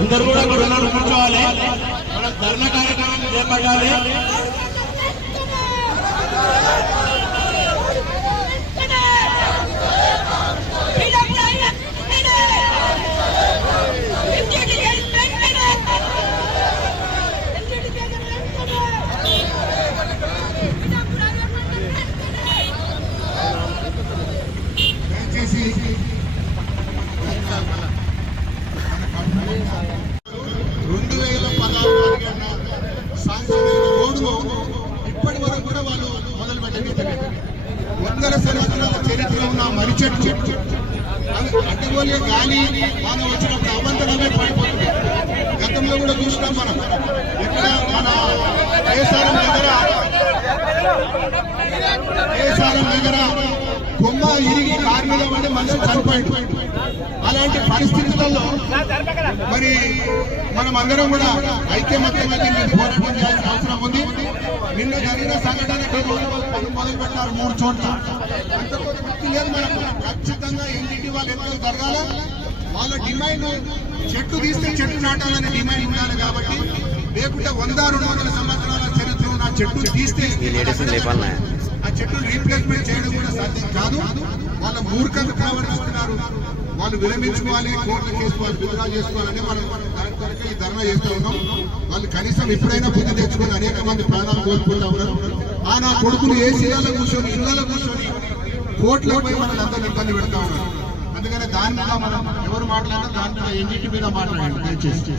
అందరూ కూడా కూర్చోవాలి. మన ధర్నా కార్యక్రమం చేపట్టాలి. ఇప్పటి వరకు కూడా వాళ్ళు మొదలు పెట్టలేదు. వందల సంవత్సరాల చరిత్ర ఉన్న మర్రి చెట్టు అడ్డగోలే గాలి వాన వచ్చినప్పుడు అవంతరమే పడిపోతుంది. గతంలో కూడా చూసినాం మనం. ఇక్కడ మన కేసారం దగ్గర కొమ్మ ఇరిగి కారు మీద పడి మనిషి చనిపోయింది. అలాంటి పరిస్థితులలో మరి మనం అందరం కూడా ఐక్యమత్యమైతే పోరాటం చేయాల్సిన అవసరం ఉంది. నిన్న జరిగిన సంఘటన మొదలు పెట్టారు 3 చోట్ల. అంత వృత్తి లేదు మనకు. ఖచ్చితంగా ఎన్జిటి వాళ్ళు ఎన్నికలు జరగాల. వాళ్ళ డిమాండ్ చెట్టు తీస్తే చెట్టు నాటాలనే డిమాండ్ ఉండాలి. కాబట్టి లేకుంటే 100-200 సంవత్సరాల చరిత్ర ఉన్న చెట్టు తీస్తే ఆ చెట్టు రీప్లేస్మెంట్ చేయడం కూడా సాధ్యం కాదు. వాళ్ళ మూర్ఖంగా ప్రవర్తిస్తున్నారు. వాళ్ళు విరమించుకోవాలి, కోర్టుల కేసు వాళ్ళు విత్డ్రా చేసుకోవాలని మనం దాని కొరకు ఈ ధర్నా చేస్తూ ఉన్నాం. వాళ్ళు కనీసం ఎప్పుడైనా బుద్ధి తెచ్చుకొని అనేక మంది ప్రాణాలు కోల్పోతా ఉన్నారు. ఆ నా కొడుకులు ఏ శిలాలో కూర్చొని ఇళ్లలో కూర్చొని కోర్టులకు పోయి మనల్ని అందరినీ ఇబ్బంది పెడతా ఉన్నారు. అందుకని దాని మీద మనం ఎవరు మాట్లాడినా దాని మీద ఎన్జిటి మీద మాట్లాడండి దయచేసి.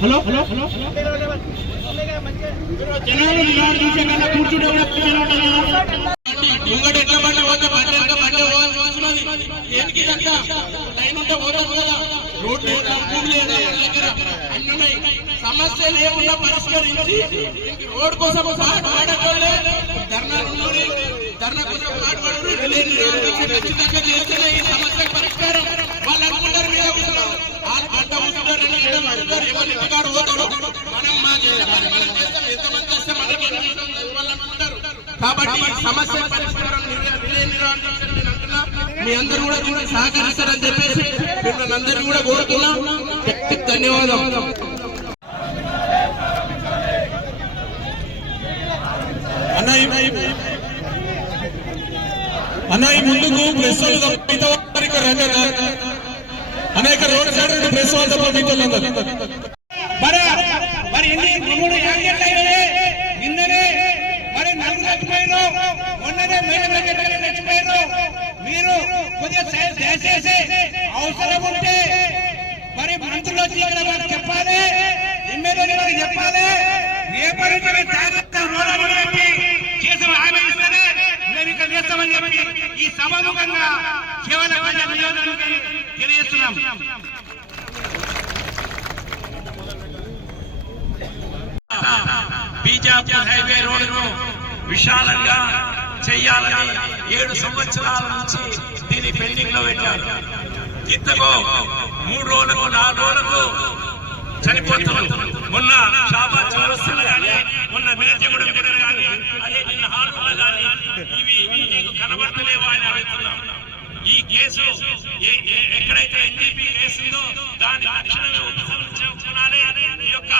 హలో హలో హలో జనాలు నిలబడి చూసే కన్నా కూర్చుంటే ముంగట ఎట్లా బండి పోతే బండి దేనికి లైన్ ఉంటే పోతుంది కదా. రోడ్లు అన్నున్నాయి. సమస్య లేకుండా పరిష్కరించి రోడ్ కోసం పాడకోలే ధర్నాలు ధర్నా కోసం మాట్లాడు ఖచ్చితంగా చేస్తేనే ఈ సమస్యకు పరిష్కారం. వాళ్ళు అనుకుంటారు మీద అంత ఎవరి ఇంటికాడు పోతాడు మనం ఎంతమంది చేస్తే వాళ్ళు అనుకుంటారు. కాబట్టి సమస్య పరిష్కారం మీ అందరూ కూడా దీనికి సహకరిస్తారని చెప్పేసి మిమ్మల్ని అందరినీ కూడా కోరుతున్నా. ధన్యవాదం. అన్నయ్య ముందుకు ప్రెస్ అనేక రోడ్ సైడ్ ప్రెస్ వాళ్ళ మరి నిన్ననే మరి నలుగురు చచ్చిపోయారు. మొన్ననే చచ్చిపోయారు. మీరు కొద్దిగా దయచేసి అవసరం ఉంటే మరి మంత్రులు వచ్చి ఇక్కడ చెప్పాలి, ఎమ్మెల్యేలు చెప్పాలి. రేపటి చేసిన హామీ ఇస్తేనే మేము ఇక్కడ చేస్తామని చెప్పి ఈ సభాముఖంగా తెలియజేస్తున్నాం. బీజాపూర్ హైవే రోడ్డును విశాలంగా చెయ్యాలని 7 సంవత్సరాల నుంచి దీన్ని పెండింగ్ లో పెట్టారు. ఇంతకు 3 రోజులకు 4 రోజులకు చనిపోతున్నారు. మొన్న షాబాద్ చౌరస్తాలో కానీ మొన్న మేర్జగూడెం దగ్గర కానీ అదే నిన్న హాల్లో కానీ ఇవి మీకు కనబడతలేవా అని అడుగుతున్నాం. ఈ కేసు ఎక్కడైతే ఎన్జీపీ కేసు ఉందో దాన్ని తక్షణమే ఉపసంహరించాలి. ఈ యొక్క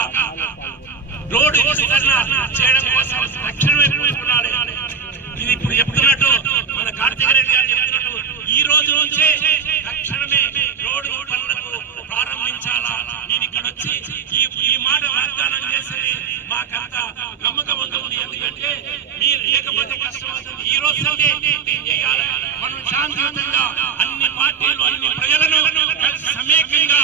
రోడ్డు విస్తరణ చేయడం కోసం తక్షణమే ఉండాలి. ఇది ఇప్పుడు చెప్తున్నట్టు మన కార్తీక రెడ్డి గారు చెప్తున్నట్టు ఈ రోజు నుంచే తక్షణమే రోడ్డు పనులకు ప్రారంభించాలా. నేను ఇక్కడ వచ్చి ఈ మాట వాగ్దానం చేసేది మాకంత నమ్మకం ఉంటుంది. ఎందుకంటే మీరు లేకపోతే కష్టం అవుతుంది. ఈ రోజు చేయాలి. మనం శాంతియుతంగా అన్ని పార్టీలు అన్ని ప్రజలను సమైక్యంగా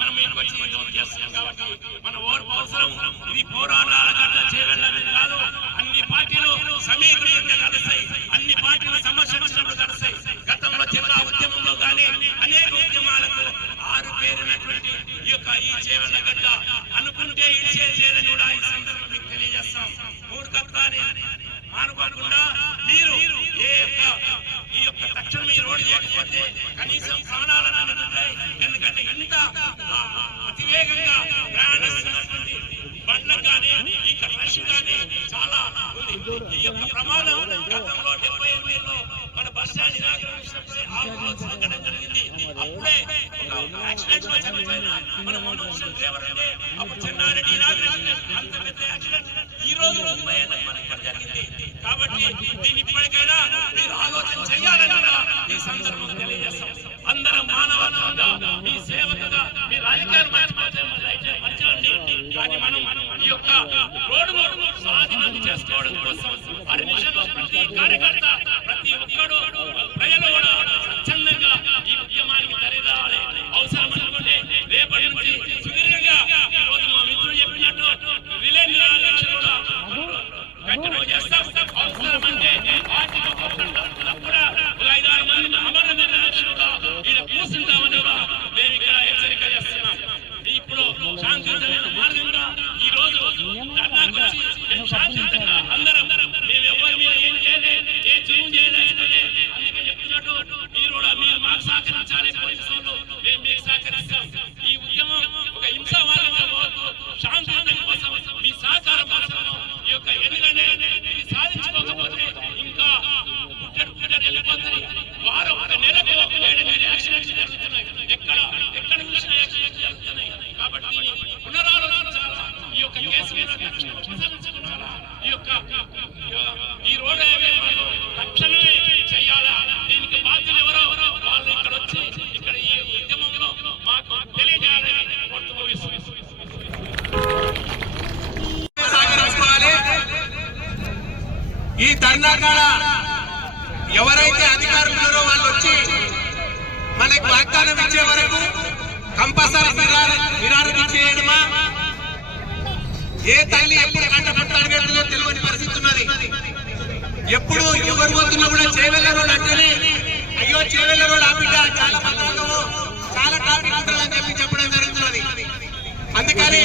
మనం ఇక్కడికి వచ్చి చేస్తున్నాం కాబట్టి మన ఓర్పు అవసరం. ఇది పోరాటాల గడ్డ చేయాలనేది కాదు. అన్ని పార్టీలు సమీకృతంగా కలుస్తాయి. అన్ని పార్టీలు సమస్యలు కలుస్తాయి. గతంలో జిల్లా ఉద్యమంలో కానీ అనేక ఉద్యమాలకు ఆరు పేరునటువంటి ఈ చేవెళ్ల గడ్డ అనుకుంటే ఇచ్చేదని కూడా ఈ సందర్భంగా మీకు తెలియజేస్తాం. మూర్ఖత్వాన్ని మానుకోకుండా మీరు ఈ యొక్క తక్షణం ఈ రోడ్డు చేయకపోతే కనీసం ప్రాణాలను ఉంటాయి. ఎందుకంటే ఇంత అతివేగంగా ప్రయాణిస్తున్నటువంటి బండ్లకు కానీ ఈ రష్ కానీ చాలా ఉంది. ఈ యొక్క ప్రమాదం గతంలో 78లో మన బస్ స్టాండ్ సంఘటన జరిగింది. అప్పుడే ఒక యాక్సిడెంట్ లో చనిపోయిన మన మనోహర్ డ్రైవర్ అంటే అప్పుడు చెన్నారెడ్డి అంత పెద్ద యాక్సిడెంట్ ఈ రోజు మన ఇక్కడ జరిగింది. కాబట్టి దీన్ని ఇప్పటికైనా మీరు ఆలోచన చేయాలని ఈ సందర్భంగా తెలియజేస్తాం. అందరం మానవత్వంగా మీ సేవకుగా మీ రాజకీయాలు మర్చిపోండి. కానీ మనం ఈ యొక్క రోడ్డు సాధన చేసుకోవడం కోసం ప్రతి కార్యకర్త ప్రతి ఒక్కడు ప్రజలు కూడా స్వచ్ఛందంగా ఈ ఉద్యమానికి తరలిరావాలి. అవసరం అనుకుంటే రేపటి నుంచి సుదీర్ఘంగా ఈ రోజు మా మిత్రులు చెప్పినట్టు రిలే నిరాదీక్ష కూడా కంటిన్యూ చేస్తాం. అవసరం అంటే ఆర్థిక కూడా 5-6 మంది అమర నిరాదీక్షగా ఇక్కడ కూర్చుంటామని కూడా మేము ఇక్కడ హెచ్చరిక చేస్తున్నాం. ఇప్పుడు శాంతియుతమైన మార్గంగా ఈ రోజు ధర్నాకు వచ్చి శాంతియుతంగా అందరం మేము ఎవరి మీద ఏం చేయలేదు, ఏ చెయ్యం చేయలేదు. అందుకే చెప్తున్నట్టు మీరు కూడా మీరు మాకు సహకరించాలి. పోలీసులు మేము మీకు సహకరిస్తాం. ఈ ఉద్యమం ఒక హింసా మార్గంగా పోవద్దు. శాంతియుతం కోసం మీ సహకారం కోసం ఈ యొక్క ఎందుకంటే ఇది సాధించుకోకపోతే ఇంకా పుట్టడు వెళ్ళిపోతుంది. వారం ఒక నెలకు 7 యాక్సిడెంట్స్ జరుగుతున్నాయి. ఎక్కడ చూసిన యాక్సిడెంట్స్ జరుగుతున్నాయి. కాబట్టి పునరాలోచించాలా. ఈ యొక్క కేసు మీద ఈ యొక్క ఈ రోడ్డు తక్షణమే చేయాలా. దీనికి బాధ్యులు ఎవరో వాళ్ళు ఇక్కడ వచ్చి ఇక్కడ ఈ ఉద్యమంలో మాకు తెలియజేయాలని కోరుతూ ముగిస్తున్నాం. ఈ ధర్నా కాడ ఎవరైతే అధికారులు ఉన్నారో వాళ్ళు వచ్చి మనకు వాగ్దానం ఇచ్చే వరకు కంపల్సరీ నిరాదీక్ష చేయడమా, ఏ తల్లి ఎప్పుడు కంటపట్టు అడగట్టుందో తెలియని పరిస్థితి ఉన్నది. ఎప్పుడు ఎవరు వస్తున్నా కూడా చేవెళ్ల రోడ్ అంటేనే అయ్యో చేవెళ్ల రోడ్ ఆ బిడ్డ చాలా మందము చాలా ట్రాఫిక్ ఉంటుందని చెప్పడం జరుగుతున్నది. అందుకని